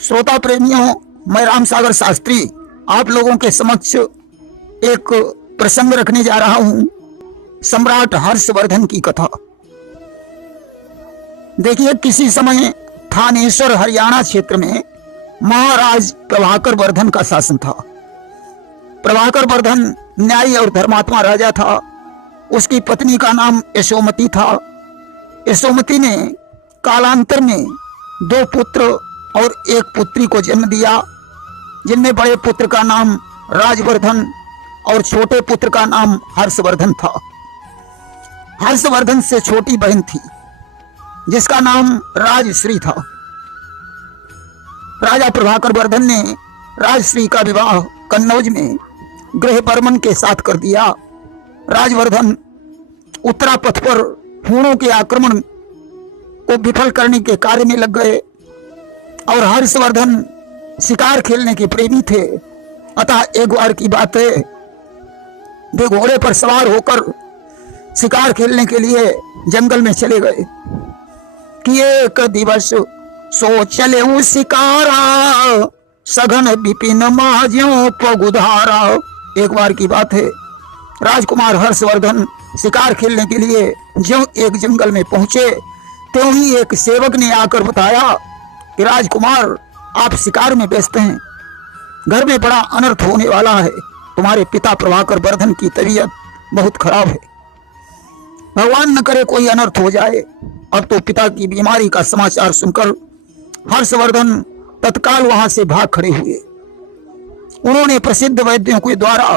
श्रोता प्रेमियों, मैं राम सागर शास्त्री आप लोगों के समक्ष एक प्रसंग रखने जा रहा हूं, सम्राट हर्षवर्धन की कथा। देखिए, किसी समय थानेश्वर हरियाणा क्षेत्र में महाराज प्रभाकर वर्धन का शासन था। प्रभाकर वर्धन न्यायी और धर्मात्मा राजा था। उसकी पत्नी का नाम यशोमती था। यशोमती ने कालांतर में 2 पुत्र और 1 पुत्री को जन्म दिया, जिनमें बड़े पुत्र का नाम राजवर्धन और छोटे पुत्र का नाम हर्षवर्धन था। हर्षवर्धन से छोटी बहन थी जिसका नाम राजश्री था। राजा प्रभाकर वर्धन ने राजश्री का विवाह कन्नौज में गृह बर्मन के साथ कर दिया। राजवर्धन उत्तरापथ पर हूणों के आक्रमण को विफल करने के कार्य में लग गए और हर्षवर्धन शिकार खेलने के प्रेमी थे। अतः एक बार की बात है, वे घोड़े पर सवार होकर शिकार खेलने के लिए जंगल में चले गए कि एक दिवस सो चले शिकारा, सघन विपिन माज्यों पगुधारा। एक बार की बात है, राजकुमार हर्षवर्धन शिकार खेलने के लिए जो एक जंगल में पहुंचे, त्यों ही एक सेवक ने आकर बताया कि राजकुमार, आप शिकार में व्यस्त हैं, घर में बड़ा अनर्थ होने वाला है। तुम्हारे पिता प्रभाकर वर्धन की तबीयत बहुत खराब है। भगवान न करे कोई अनर्थ हो जाए। अब तो पिता की बीमारी का समाचार सुनकर हर्षवर्धन तत्काल वहां से भाग खड़े हुए। उन्होंने प्रसिद्ध वैद्यों के द्वारा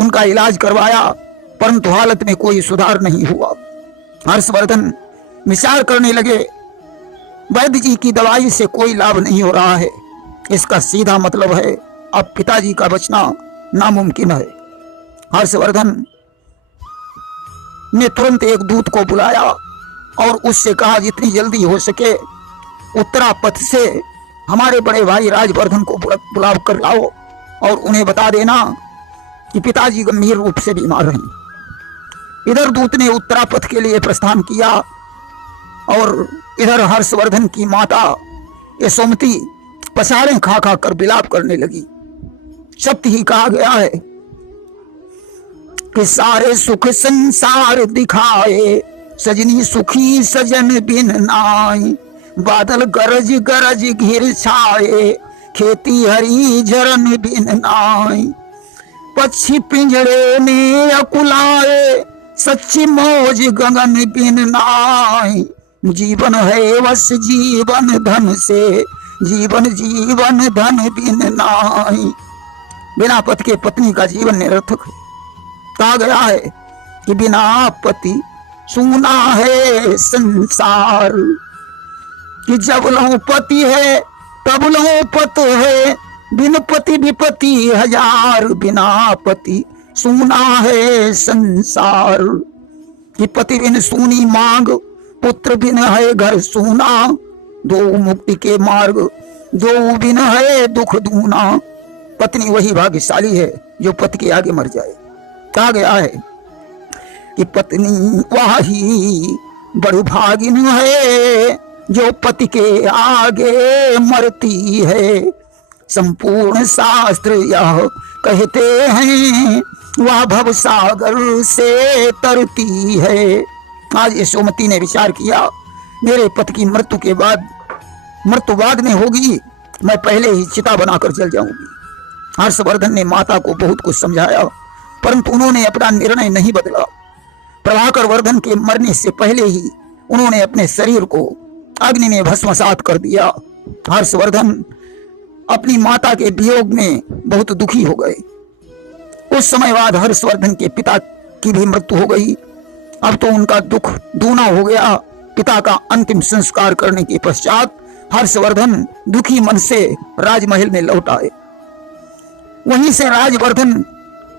उनका इलाज करवाया, परंतु हालत में कोई सुधार नहीं हुआ। हर्षवर्धन विचार करने लगे, वैद्य जी की दवाई से कोई लाभ नहीं हो रहा है। इसका सीधा मतलब है अब पिताजी का बचना नामुमकिन है। हर्षवर्धन ने तुरंत एक दूत को बुलाया और उससे कहा, जितनी जल्दी हो सके उत्तरापथ से हमारे बड़े भाई राजवर्धन को बुला कर लाओ और उन्हें बता देना कि पिताजी गंभीर रूप से बीमार हैं। इधर दूत ने उत्तरापथ के लिए प्रस्थान किया और इधर हर्षवर्धन की माता यशोमती पसारें खा खा कर विलाप करने लगी। सत्य ही कहा गया है कि सारे सुख संसार दिखाए, सजनी सुखी सजन बिन नाई। बादल गरज गरज घिर छाए, खेती हरी झरन बिन नाई। पक्षी पिंजड़े में अकुलाए, सच्ची मौज गगन बिन नाई। जीवन है बस जीवन धन से, जीवन जीवन धन बिन नाई। बिना पति के पत्नी का जीवन निरर्थक है। कहा गया है कि बिना पति सूना है संसार, कि जब लहू पति है तब लहू पत है। बिन पति विपति हजार, बिना पति सूना है संसार। कि पति बिन सूनी मांग, पुत्र बिन है घर सूना। दो मुक्ति के मार्ग, दो बिन है दुख दूना। पत्नी वही भाग्यशाली है जो पति के आगे मर जाए। कहा गया है कि पत्नी वही बड़ी भागिन है जो पति के आगे मरती है। संपूर्ण शास्त्र यह कहते हैं वह भव सागर से तरती है। आज यशोमती ने विचार किया, मेरे पति की मृत्यु बाद में होगी, मैं पहले ही चिता बनाकर जल जाऊंगी। हर्षवर्धन ने माता को बहुत कुछ समझाया, परंतु उन्होंने अपना निर्णय नहीं बदला। प्रभाकर वर्धन के मरने से पहले ही उन्होंने अपने शरीर को अग्नि में भस्मसात कर दिया। हर्षवर्धन अपनी माता के वियोग में बहुत दुखी हो गए। कुछ समय बाद हर्षवर्धन के पिता की भी मृत्यु हो गई। अब तो उनका दुख दूना हो गया। पिता का अंतिम संस्कार करने के पश्चात हर्षवर्धन दुखी मन से राजमहल में लौट आए। वहीं से राजवर्धन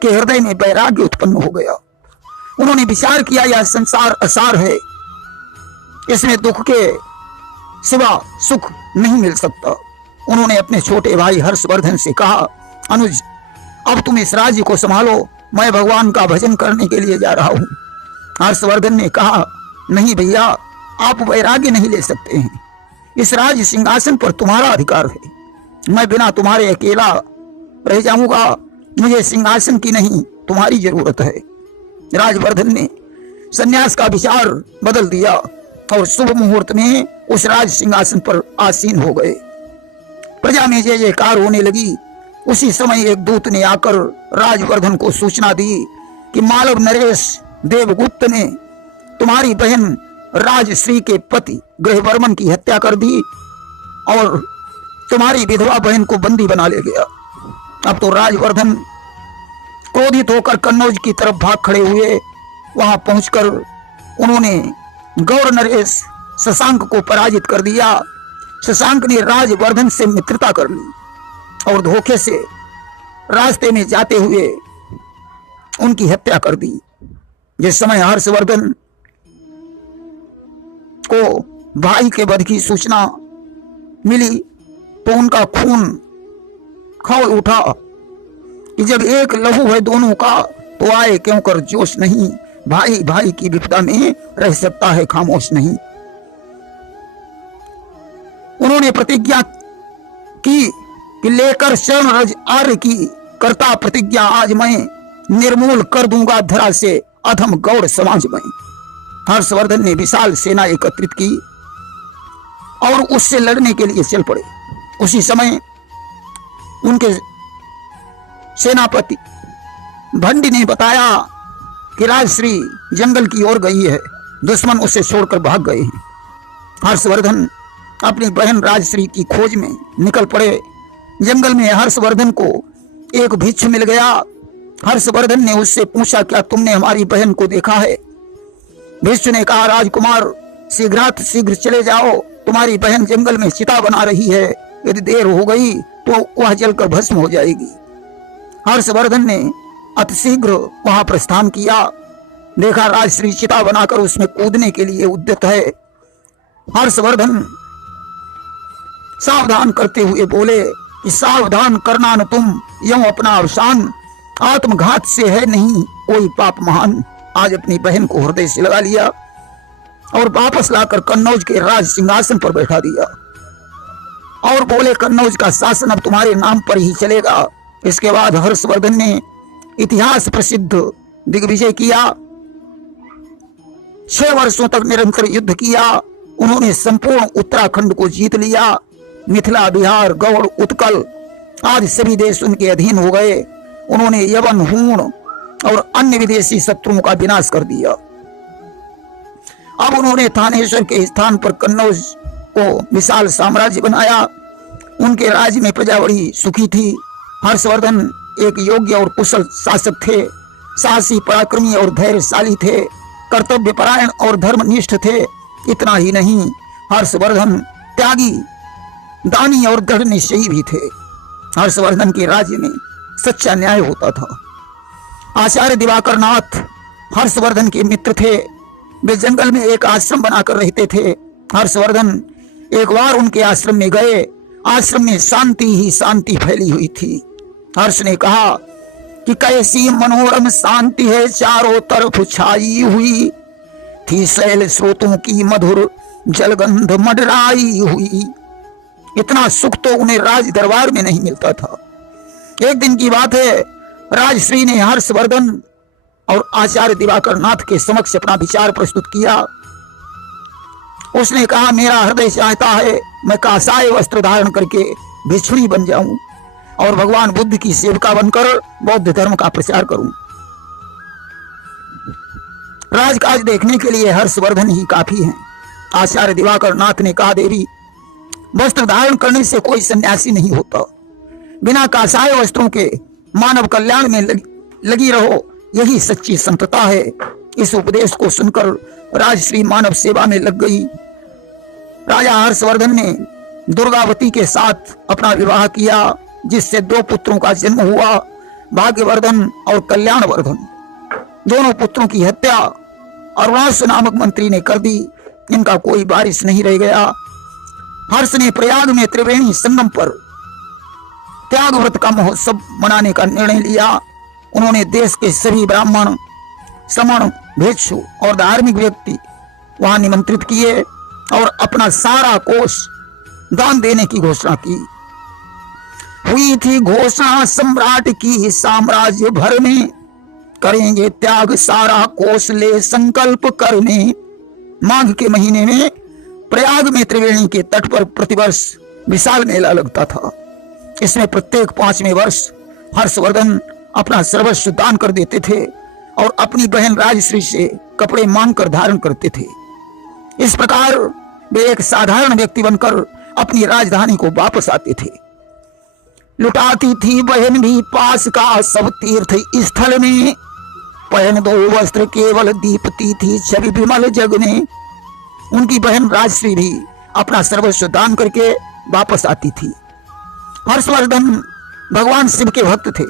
के हृदय में वैराग्य उत्पन्न हो गया। उन्होंने विचार किया, यह संसार असार है, इसमें दुख के सिवा सुख नहीं मिल सकता। उन्होंने अपने छोटे भाई हर्षवर्धन से कहा, अनुज, अब तुम इस राज्य को संभालो, मैं भगवान का भजन करने के लिए जा रहा हूं। हर्षवर्धन ने कहा, नहीं भैया, आप वैराग्य नहीं ले सकते हैं। इस राज सिंहासन पर तुम्हारा अधिकार है। मैं बिना तुम्हारे अकेला रह जाऊंगा, मुझे सिंहासन की नहीं तुम्हारी जरूरत है। राजवर्धन ने सन्यास का विचार बदल दिया और शुभ मुहूर्त में उस राज सिंहासन पर आसीन हो गए। प्रजा में जय जयकार होने लगी। उसी समय एक दूत ने आकर राजवर्धन को सूचना दी कि मालव नरेश देवगुप्त ने तुम्हारी बहन राजश्री के पति गृहवर्मन की हत्या कर दी और तुम्हारी विधवा बहन को बंदी बना ले गया। अब तो राजवर्धन क्रोधित होकर कन्नौज की तरफ भाग खड़े हुए। वहां पहुंचकर उन्होंने गौर नरेश शशांक को पराजित कर दिया। शशांक ने राजवर्धन से मित्रता कर ली और धोखे से रास्ते में जाते हुए उनकी हत्या कर दी। जिस समय हर्षवर्धन को भाई के वध की सूचना मिली तो उनका खून खौल उठा कि जब एक लहू है दोनों का तो आए क्यों कर जोश नहीं, भाई भाई की विपदा में रह सकता है खामोश नहीं। उन्होंने प्रतिज्ञा की कि लेकर शरण रज आर्य की करता प्रतिज्ञा आज मैं निर्मूल कर दूंगा धरा से अधम गौड़ समाज में। हर्षवर्धन ने विशाल सेना एकत्रित की और उससे लड़ने के लिए चल पड़े। उसी समय उनके सेनापति भंडी ने बताया कि राजश्री जंगल की ओर गई है, दुश्मन उसे छोड़कर भाग गए हैं। हर्षवर्धन अपनी बहन राजश्री की खोज में निकल पड़े। जंगल में हर्षवर्धन को एक भिक्षु मिल गया। हर्षवर्धन ने उससे पूछा, क्या तुमने हमारी बहन को देखा है? भिक्षु ने कहा, राजकुमार शीघ्रात शीघ्र चले जाओ, तुम्हारी बहन जंगल में चिता बना रही है, यदि देर हो गई तो वह जलकर भस्म हो जाएगी। हर्षवर्धन ने अतिशीघ्र वहां प्रस्थान किया। देखा राजश्री चिता बनाकर उसमें कूदने के लिए उद्यत है। हर्षवर्धन सावधान करते हुए बोले कि सावधान करना न तुम, यूं अपना अवसान, आत्मघात से है नहीं कोई पाप महान। आज अपनी बहन को हृदय से लगा लिया और वापस लाकर कन्नौज के राज सिंहासन पर बैठा दिया और बोले, कन्नौज का शासन अब तुम्हारे नाम पर ही चलेगा। इसके बाद हर्षवर्धन ने इतिहास प्रसिद्ध दिग्विजय किया। 6 वर्षों तक निरंतर युद्ध किया। उन्होंने संपूर्ण उत्तराखंड को जीत लिया। मिथिला, बिहार, गौड़, उत्कल आदि सभी देश उनके अधीन हो गए। उन्होंने यवन, हूण और अन्य विदेशी शत्रुओं का विनाश कर दिया। अब उन्होंने थानेश्वर के स्थान पर कन्नौज को विशाल साम्राज्य बनाया। उनके राज्य में प्रजा बड़ी सुखी थी। हर्षवर्धन एक योग्य और कुशल शासक थे, साहसी, पराक्रमी और धैर्यशाली थे, कर्तव्यपरायण और धर्मनिष्ठ थे। इतना ही नहीं, हर्षवर्धन त्यागी, दानी और दृढ़ निश्चयी भी थे। हर्षवर्धन के राज्य में सच्चा न्याय होता था। आचार्य दिवाकर नाथ हर्षवर्धन के मित्र थे। वे जंगल में एक आश्रम बनाकर रहते थे। हर्षवर्धन एक बार उनके आश्रम में गए। आश्रम में शांति ही शांति फैली हुई थी। हर्ष ने कहा कि कैसी मनोरम शांति है, चारों तरफ छाई हुई थी, शैल स्रोतों की मधुर जलगंध मंडराई हुई। इतना सुख तो उन्हें राज दरबार में नहीं मिलता था। एक दिन की बात है, राजश्री ने हर्षवर्धन और आचार्य दिवाकर नाथ के समक्ष अपना विचार प्रस्तुत किया। उसने कहा, मेरा हृदय चाहता है मैं कासाय वस्त्र धारण करके भिक्षुणी बन जाऊं और भगवान बुद्ध की सेविका बनकर बौद्ध धर्म का प्रचार करूं। राजकाज देखने के लिए हर्षवर्धन ही काफी हैं। आचार्य दिवाकर नाथ ने कहा, देवी, वस्त्र धारण करने से कोई सन्यासी नहीं होता। बिना कासाय वस्त्रों के मानव कल्याण में लगी रहो, यही सच्ची संतता है। इस उपदेश को सुनकर राजश्री मानव सेवा में लग गई। राजा हर्षवर्धन ने दुर्गावती के साथ अपना विवाह किया, जिससे 2 पुत्रों का जन्म हुआ, भाग्यवर्धन और कल्याणवर्धन। दोनों पुत्रों की हत्या अरवास नामक मंत्री ने कर दी। इनका कोई वारिस नहीं रह गया। हर्ष ने प्रयाग में त्रिवेणी संगम पर त्याग व्रत का महोत्सव मनाने का निर्णय लिया। उन्होंने देश के सभी ब्राह्मण, समण, भिक्षु और धार्मिक व्यक्ति वहां निमंत्रित किए और अपना सारा कोष दान देने की घोषणा की। हुई थी घोषणा सम्राट की, साम्राज्य भर में करेंगे त्याग सारा, कोस ले संकल्प करने। माघ के महीने में प्रयाग में त्रिवेणी के तट पर प्रतिवर्ष विशाल मेला लगता था। इसमें प्रत्येक 5वें वर्ष हर्षवर्धन अपना सर्वस्व दान कर देते थे और अपनी बहन राजश्री से कपड़े मांगकर धारण करते थे। इस प्रकार वे एक साधारण व्यक्ति बनकर अपनी राजधानी को वापस आते थे। लुटाती थी बहन भी पास का सब तीर्थ स्थल में, पहन दो वस्त्र केवल दीपती थी छवि विमल जग में। उनकी बहन राजश्री भी अपना सर्वस्व दान करके वापस आती थी। हर्षवर्धन भगवान शिव के भक्त थे।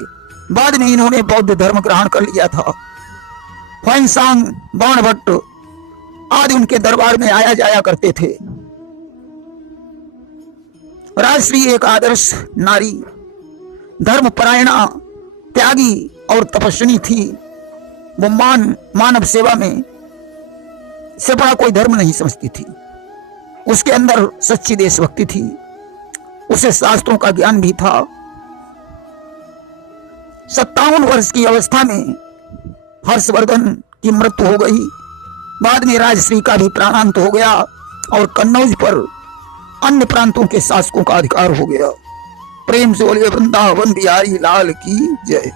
बाद में इन्होंने बौद्ध धर्म ग्रहण कर लिया था। ह्वेनसांग, बाणभट्ट आदि उनके दरबार में आया जाया करते थे। राजश्री एक आदर्श नारी, धर्मपरायणा, त्यागी और तपस्विनी थी। वो मानव सेवा में से बड़ा कोई धर्म नहीं समझती थी। उसके अंदर सच्ची देशभक्ति थी। उसे शास्त्रों का ज्ञान भी था। 57 वर्ष की अवस्था में हर्षवर्धन की मृत्यु हो गई। बाद में राजश्री का भी प्राणांत हो गया और कन्नौज पर अन्य प्रांतों के शासकों का अधिकार हो गया। प्रेम से बोलिए वृंदावन बिहारी लाल की जय।